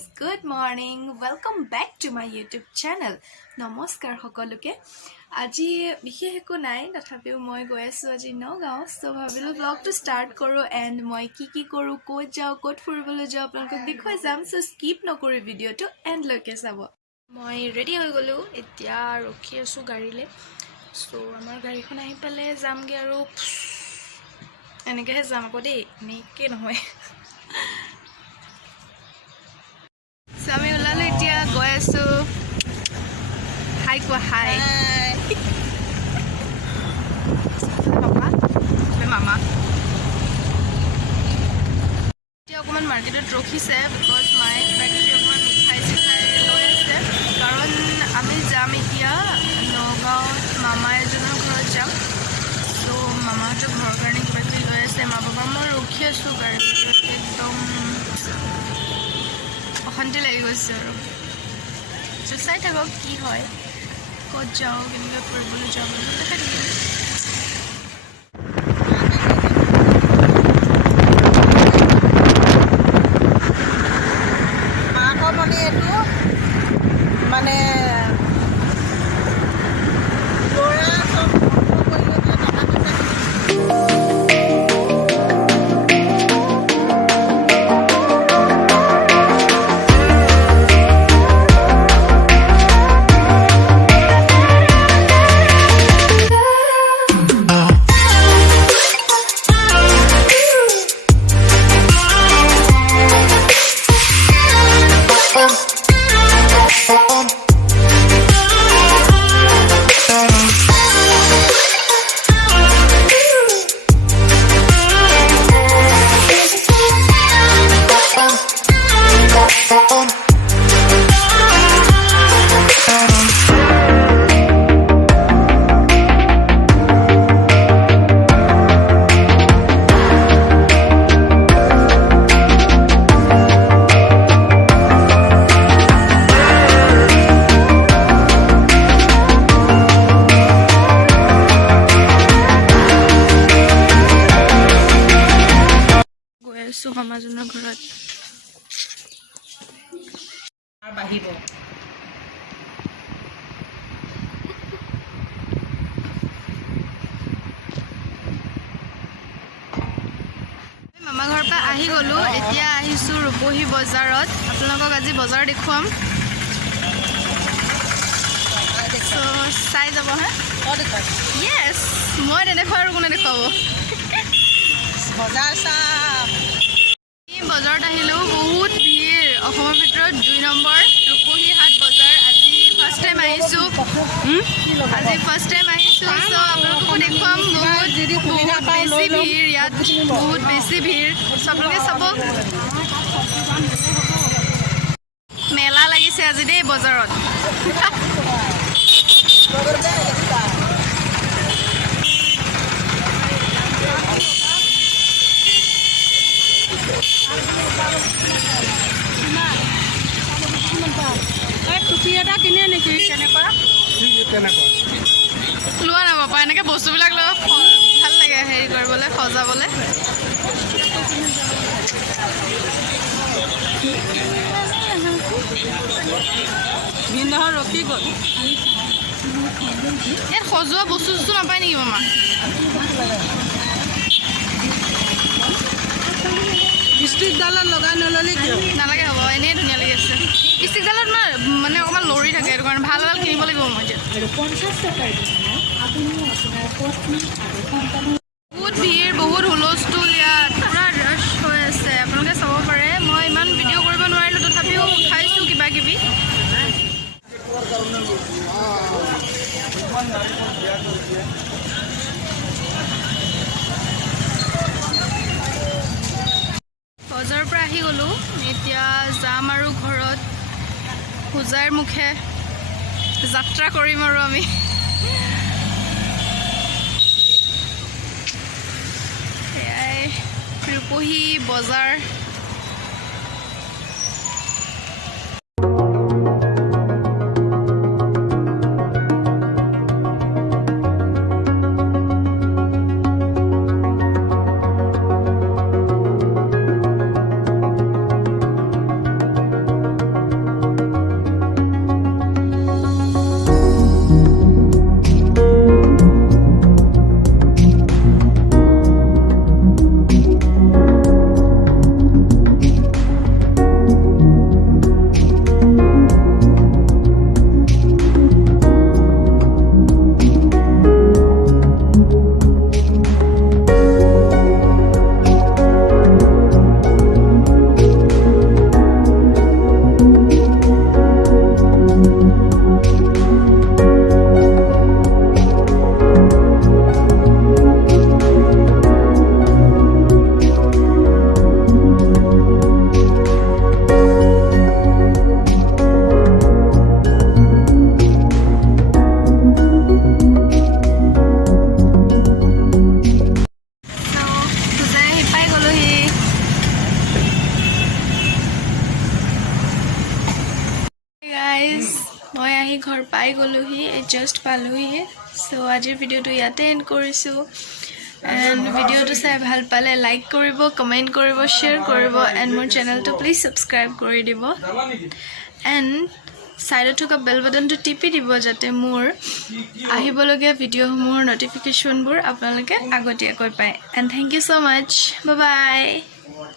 guys, good morning. Welcome back to my YouTube channel. Namaskar সকলোকে আজি বিশেষ একো নাই তথাপিও মই গৈ আছো আজি নগাঁও সো ভাবিলো ব্লগটো ষ্টাৰ্ট কৰো এন্ড মই কি কৰো ক'ত যাও ক'ত ফুৰিবলৈ যাও আপোনালোকক দেখুৱাই যাম সো স্কিপ নকৰি ভিডিওটো এন্ড লৈকে চাব মই ৰেডি হৈ গলো এতিয়া ৰখি আছো গাড়ীলে সো আমাৰ গাড়ীখন আহি পালে যামগে আৰু এনেকৈ যাম আকৌ দেই নেকে নহয় আমি ওলালো এতিয়া গৈ আছো হাই কোৱা হাই পাপা মামা এতিয়া অকণমান মাৰ্কেটত ৰখিছে বিকজ মায়ে কিবাকিবি অকণমান মিঠাই চিঠাই লৈ আছে কাৰণ আমি যাম এতিয়া নগাঁৱত মামা এজনৰ ঘৰত যাম ত' মামাহঁতৰ ঘৰৰ কাৰণে কিবাকিবি লৈ আছে মা পাপা মই ৰখি আছোঁ গাড়ীত একদম অশান্তি লাগি গৈছে আৰু চাই থাকক কি হয় ক'ত যাওঁ কেনেকৈ ফুৰিবলৈ যাওঁ দেখা থাকিব মাকমণি এইটো মানে ল'ৰা চব সমাজনৰ ঘৰত বাঢ়িব মামা ঘৰৰ পৰা আহি গ'লো এতিয়া আহিছোঁ ৰূপহী বজাৰত আপোনালোকক আজি বজাৰ দেখুৱাম চাই যাব হা য়েছ মই নেদেখুৱা আৰু কোনে দেখুৱাব বজাৰ চাম বজাৰত আহিলেও বহুত ভিৰ অসমৰ ভিতৰত 2 নম্বৰ ৰূপহী হাট বজাৰ আজি ফাৰ্ষ্ট টাইম আহিছোঁ চ' আপোনালোককো দেখুৱাম বহুত বেছি ভিৰ ইয়াত বহুত বেছি ভিৰ আপোনালোকে চাব মেলা লাগিছে আজি দেই বজাৰত টুপি এটা কিনে নেকি কেনেকুৱা লোৱা নাই পাপা এনেকৈ বস্তুবিলাক লৈ ভাল লাগে হেৰি কৰিবলৈ সজাবলৈ ভিনদেহৰ ৰখি গ'ল ইয়াত সজোৱা বস্তু চস্তু নাপায় নেকি মামা ষ্টিকডালত লগাই নল'লি কিয় নালাগে হ'ব এনেই ধুনীয়া লাগি আছে ষ্টিকডালত মানে অকণমান লৰি থাকে সেইটো কাৰণে ভাল ভাল কিনিব লাগিব মই এতিয়া বহুত ভিৰ বহুত হুলস্থুল ইয়াত পূৰা ৰাছ হৈ আছে আপোনালোকে চাব পাৰে মই ইমান ভিডিঅ' কৰিব নোৱাৰিলোঁ তথাপিও উঠাইছোঁ কিবা কিবি বজাৰৰ পৰা আহি গ'লোঁ এতিয়া যাম আৰু ঘৰত পূজাৰ মুখে যাত্ৰা কৰিম আৰু আমি সেয়াই ৰূপহী বজাৰ আহি ঘৰ পাই গ'লোহি জাষ্ট পালোহি সো আজিৰ ভিডিঅ'টো ইয়াতে এণ্ড কৰিছোঁ এণ্ড ভিডিঅ'টো চাই ভাল পালে লাইক কৰিব কমেণ্ট কৰিব শ্বেয়াৰ কৰিব এণ্ড মোৰ চেনেলটো প্লিজ ছাবস্ক্ৰাইব কৰি দিব এণ্ড সাইডত থকা বেল বাটনটো টিপি দিব যাতে মোৰ আহিবলগীয়া ভিডিঅ'সমূহৰ নটিফিকেশ্যনবোৰ আপোনালোকে আগতীয়াকৈ পায় and thank you so much bye bye